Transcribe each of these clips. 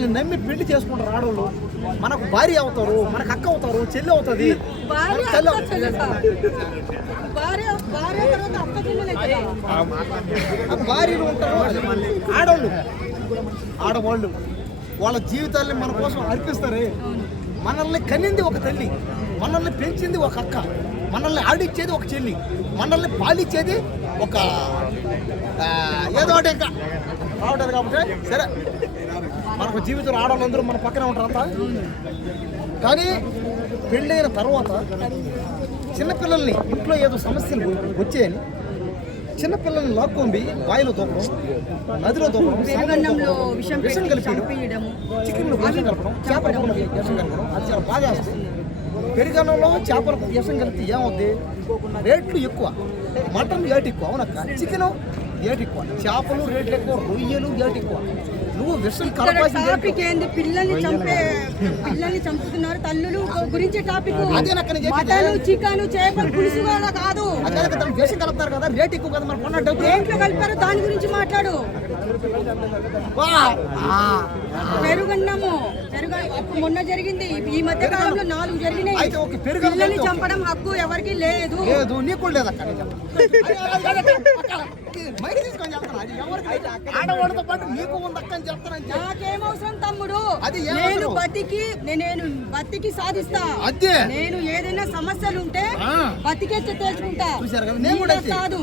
మనల్ని నమ్మి పెళ్ళి చేసుకుంటారు ఆడవాళ్ళు. మనకు భార్య అవుతారు మనకు అక్క అవుతారు చెల్లి అవుతుంది. భార్యలు ఉంటారు ఆడవాళ్ళు. ఆడవాళ్ళు. వాళ్ళ జీవితాల్ని మన కోసం అర్పిస్తారే. మనల్ని కనింది ఒక తల్లి మనల్ని పెంచింది ఒక అక్క మనల్ని ఆడిచ్చేది ఒక చెల్లి మనల్ని పాలిచ్చేది ఒక ఏదో ఒకటి ఇంకా. రావట్లేదు కాబట్టి సరే. మనకు జీవితం ఆడవాళ్ళందరూ మన పక్కనే ఉంటారు అంతా. కానీ పెళ్ళైన తర్వాత చిన్నపిల్లల్ని ఇంట్లో ఏదో సమస్యలు వచ్చాయని చిన్నపిల్లల్ని లాక్కొని బావిలో దూకడం నదిలో పెరుగన్నంలో విషం కలిపి చంపేయడము చికెన్లో విషం కలపడం చేపల కూరలో విషం కలపడం అది చాలా బాగా వస్తుంది పెరుగన్నంలో చేపల విషం కలిపితే ఏమవుద్ది? రేట్లు ఎక్కువ. మటన్ రేట్ ఎక్కువ అవునక్క చికెన్ రేట్ ఎక్కువ. చేపలు రేట్లు ఎక్కువ రొయ్యలు రేట్ ఎక్కువ. నువ్వు టాపిక్ ఏంది? పిల్లల్ని చంపే పిల్లల్ని చంపుతున్నారు తల్లులు. గురించి టాపిక్. మటన్ చికెన్ చేపలు పులుసు కూడా కాదు. అదే కదా విషం కలుపుతారు కదా రేట్ ఎక్కువ కదా మరి కొన్న డబ్బు దేంట్లో కలిపారు దాని గురించి మాట్లాడు. వా! ఆ! పెరుగన్నము. పెరుగ మొన్న జరిగింది. ఈ మధ్య కాలంలో నాలుగు జరిగినాయి. అయితే ఒక పెరుగన్నం పిల్లల్ని చంపడం హక్కు ఎవరికి లేదు. లేదు నీకు కూడా లేదక్క నేను చెప్తాను. మైక్ తీసుకొని చెప్తాను. అది ఎవరికి లేదు. ఆడవాడితో పాటు నీకు ఉందక్క అని చెప్తానని చెప్పి. నాకేం అవసరం తమ్ముడు అది నేను? బతికి నేను బతికి సాధిస్తా అదే. నేను ఏదైనా సమస్యలు ఉంటే తెలుసుకుంటా చూశారు కదా నీలా. కాదు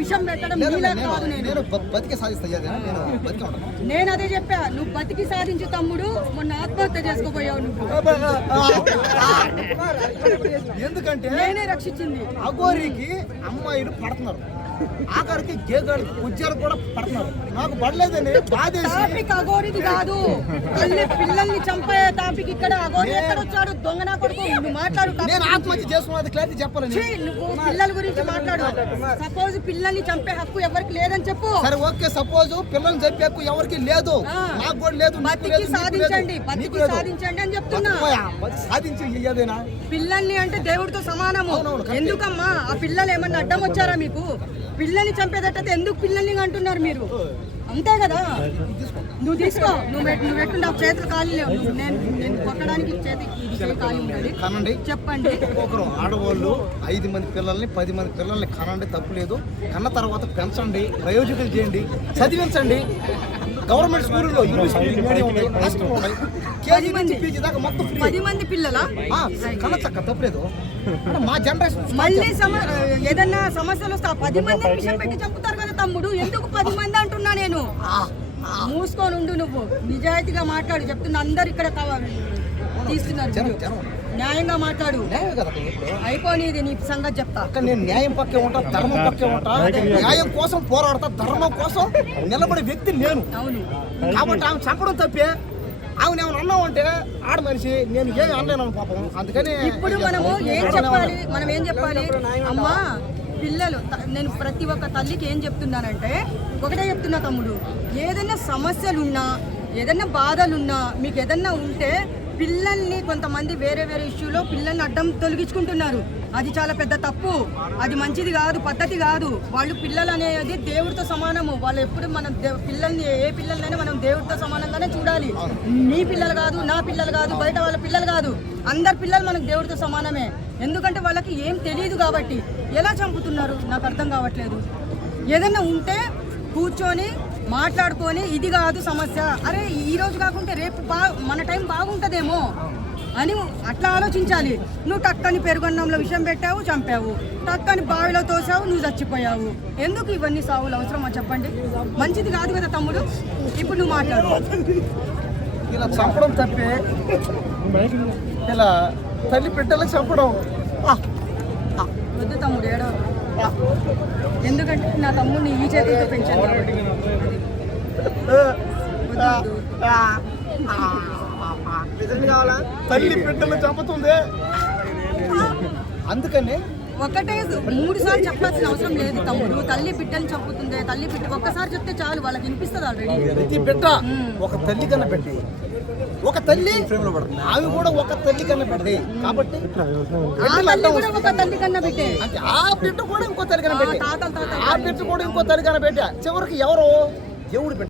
విషం పెట్టడం నీలా నేను- కాదు బతికే అదే చెప్పా నువ్వు బతికి సాధించు తమ్ముడు మొన్న ఆత్మహత్య చేసుకోపోయావు నువ్వు ఎందుకంటే నేనే రక్షించింది అగోరికి అమ్మాయిలు పడుతున్నారు ఆఖరికి గేగాడికి ఉద్యోగాలు కూడా పడుతున్నారు. నాకు పడలేదని బాధేసి టాపిక్ అగోరిది కాదు. తల్లి పిల్లల్ని చంపే టాపిక్ ఇక్కడ. అగోరి ఎక్కడ వచ్చాడు దొంగ నా కొడుకు? నువ్వు మాట్లాడు నేను ఆత్మహత్య చేసుకున్నది క్లారిటీ చెప్పాలని ఛీ, నువ్వు పిల్లల గురించి మాట్లాడు. సపోజ్ పిల్లల్ని చంపే హక్కు ఎవరికి లేదని చెప్పు. సరే ఓకే సపోజ్ పిల్లల్ని చెప్పేకు ఎవరికి లేదు. నాకు కూడా లేదు బతికి సాధించండి బతికి. సాధించండి అని చెప్తున్నా. సాధించి ఏదైనా? పిల్లల్ని అంటే దేవుడితో సమానము. ఎందుకమ్మా? ఆ పిల్లలు ఏమన్నా అడ్డం వచ్చారా మీకు? పిల్లల్ని చంపేదట్టయితే ఎందుకు పిల్లల్ని అంటున్నారు మీరు? అంతే కదా? నువ్వు తీసుకో. నువ్వు నువ్వు పెట్టు నాకు చేతులు ఖాళీ లేవు. నేను నేను కొట్టడానికి చేతి ఖాళీ కనండి. చెప్పండి. ఒకరు ఆడవాళ్ళు ఐదు మంది పిల్లల్ని పది మంది పిల్లల్ని కనండి తప్పు లేదు. కన్న తర్వాత పెంచండి ప్రయోజకులు చేయండి చదివించండి. గవర్నమెంట్ స్కూల్లో ఇంగ్లీష్ మీడియం ఉన్నాయి హాస్టల్ ఉన్నాయి. మొత్తం ఫ్రీ పది మంది పిల్లలా? కనచక్క తప్పలేదు. మా జనరేషన్ మళ్ళీ సమ ఏదన్నా సమస్యలు వస్తే పది మంది విషయం పెట్టి చంపుతారు కదా తమ్ముడు. ఎందుకు పది మంది అంటున్నా నేను? మూసుకొని ఉండు నువ్వు. నిజాయితీగా మాట్లాడు. చెప్తున్నా అందరు ఇక్కడ కావాలి తీస్తున్నారు న్యాయంగా మాట్లాడు. ఇప్పుడు అయిపోయినది నీ సంగతి చెప్తా. అక్క నేను న్యాయం పక్కే ఉంటా ధర్మం పక్కే ఉంటా. న్యాయం కోసం పోరాడతా ధర్మం కోసం నిలబడే వ్యక్తి నేను. అవును. కాబట్టి ఆమె చంపడం తప్పే. ఆమె ఏమైనా అన్నావు అంటే ఆడ మనిషి నేను ఏమి అనలేను పాపం. అందుకని ఇప్పుడు మనము ఏం చెప్పాలి? మనం ఏం చెప్పాలి? అమ్మా పిల్లలు నేను ప్రతి ఒక్క తల్లికి ఏం చెప్తున్నానంటే ఒకటే చెప్తున్నా తమ్ముడు ఏదైనా సమస్యలున్నా ఏదైనా బాధలున్నా మీకు ఏదన్నా ఉంటే పిల్లల్ని కొంతమంది వేరే వేరే ఇష్యూలో పిల్లల్ని అడ్డం తొలగించుకుంటున్నారు. అది చాలా పెద్ద తప్పు. అది మంచిది కాదు పద్ధతి కాదు. వాళ్ళు పిల్లలు అనేది దేవుడితో సమానము. వాళ్ళు ఎప్పుడు మనం పిల్లల్ని ఏ పిల్లలైనా మనం దేవుడితో సమానంగానే చూడాలి. నీ పిల్లలు కాదు నా పిల్లలు కాదు బయట వాళ్ళ పిల్లలు కాదు. అందరి పిల్లలు మనకు దేవుడితో సమానమే. ఎందుకంటే వాళ్ళకి ఏం తెలియదు కాబట్టి. ఎలా చంపుతున్నారు? నాకు అర్థం కావట్లేదు. ఏదైనా ఉంటే కూర్చొని మాట్లాడుకొని ఇది కాదు సమస్య. అరే ఈ రోజు కాకుంటే రేపు బా మన టైం బాగుంటుందేమో అని అట్లా ఆలోచించాలి. నువ్వు టక్కని పెరుగన్నంలో విషయం పెట్టావు చంపావు. టక్కని బావిలో తోసావు నువ్వు చచ్చిపోయావు. ఎందుకు ఇవన్నీ సావులు అవసరమా చెప్పండి? మంచిది కాదు కదా తమ్ముడు? ఇప్పుడు నువ్వు మాట్లాడు. ఇలా చంపడం తప్పే. ఇలా తల్లి బిడ్డలు చంపడం. వద్దు తమ్ముడు ఏడో ఆ. ఎందుకంటే నా తమ్ముడిని ఈ చేతితో పెంచాను. తల్లి బిడ్డలు చంపుతుంది. అందుకని ఒకటే మూడు సార్లు చెప్పాల్సిన అవసరం లేదు తమ్ముడు. తల్లి బిడ్డని చంపుతుంది తల్లి బిడ్డ ఒక్కసారి చెప్తే చాలు వాళ్ళకి వినిపిస్తుంది ఆల్రెడీ ప్రతి బిడ్డ ఒక తల్లి కన్నా పెట్టి ఒక తల్లి ఆమె కూడా ఒక తల్లి కన్నా పెద్దది కాబట్టి ఒక తల్లి కన్నా పెట్టే అంటే ఆ బిడ్డ కూడా ఇంకో తల్లి కన్నా పెట్టి ఆ బిడ్డ కూడా ఇంకో తల్లి కన్నా పెట్టా చివరికి ఎవరు? దేవుడు బిడ్డ